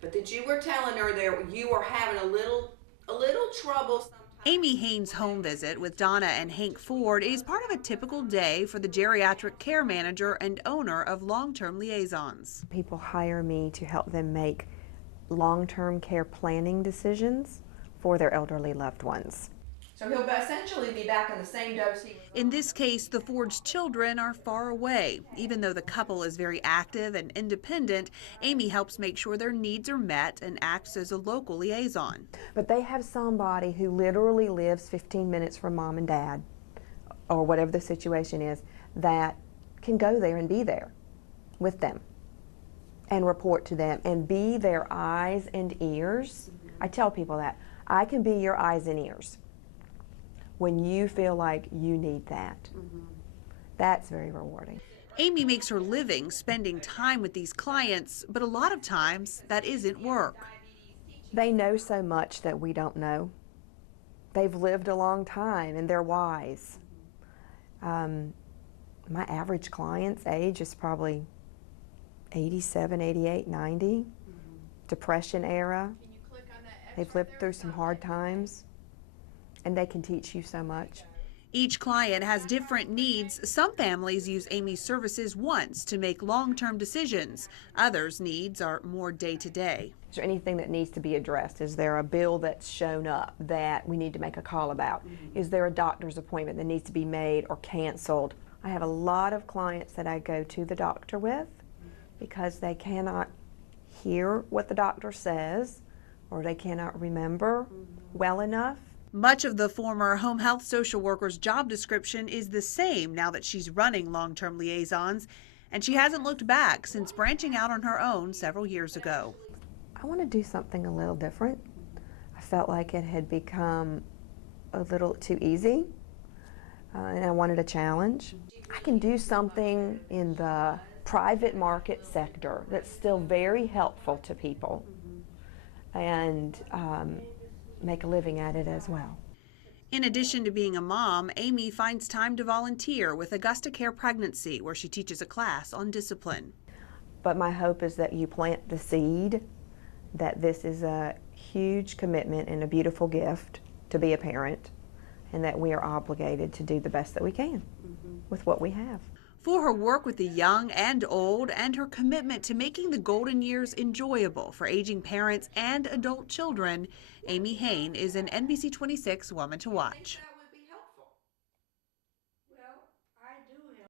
but that you were telling her that you were having a little trouble sometimes. Amy Hane's home visit with Donna and Hank Ford is part of a typical day for the geriatric care manager and owner of Long-Term Liaisons. People hire me to help them make long-term care planning decisions for their elderly loved ones. So he'll essentially be back in the same dose he was. In this case, the Ford's children are far away. Even though the couple is very active and independent, Amy helps make sure their needs are met and acts as a local liaison. But they have somebody who literally lives 15 minutes from mom and dad, or whatever the situation is, that can go there and be there with them and report to them and be their eyes and ears. I tell people that. I can be your eyes and ears when you feel like you need that. That's very rewarding. Amy makes her living spending time with these clients, but a lot of times that isn't work. They know so much that we don't know. They've lived a long time and they're wise. My average client's age is probably 87, 88, 90. Depression era. They've lived through some hard times, and they can teach you so much. Each client has different needs. Some families use Amy's services once to make long-term decisions. Others' needs are more day-to-day. Is there anything that needs to be addressed? Is there a bill that's shown up that we need to make a call about? Is there a doctor's appointment that needs to be made or canceled? I have a lot of clients that I go to the doctor with because they cannot hear what the doctor says or they cannot remember well enough. Much of the former home health social worker's job description is the same now that she's running long-term liaisons, and she hasn't looked back since branching out on her own several years ago. I want to do something a little different. I felt like it had become a little too easy, and I wanted a challenge. I can do something in the private market sector that's still very helpful to people and make a living at it as well. In addition to being a mom, Amy finds time to volunteer with Augusta Care Pregnancy, where she teaches a class on discipline. But my hope is that you plant the seed that this is a huge commitment and a beautiful gift to be a parent, and that we are obligated to do the best that we can with what we have. For her work with the young and old and her commitment to making the golden years enjoyable for aging parents and adult children, Amy Hane is an NBC 26 woman to watch.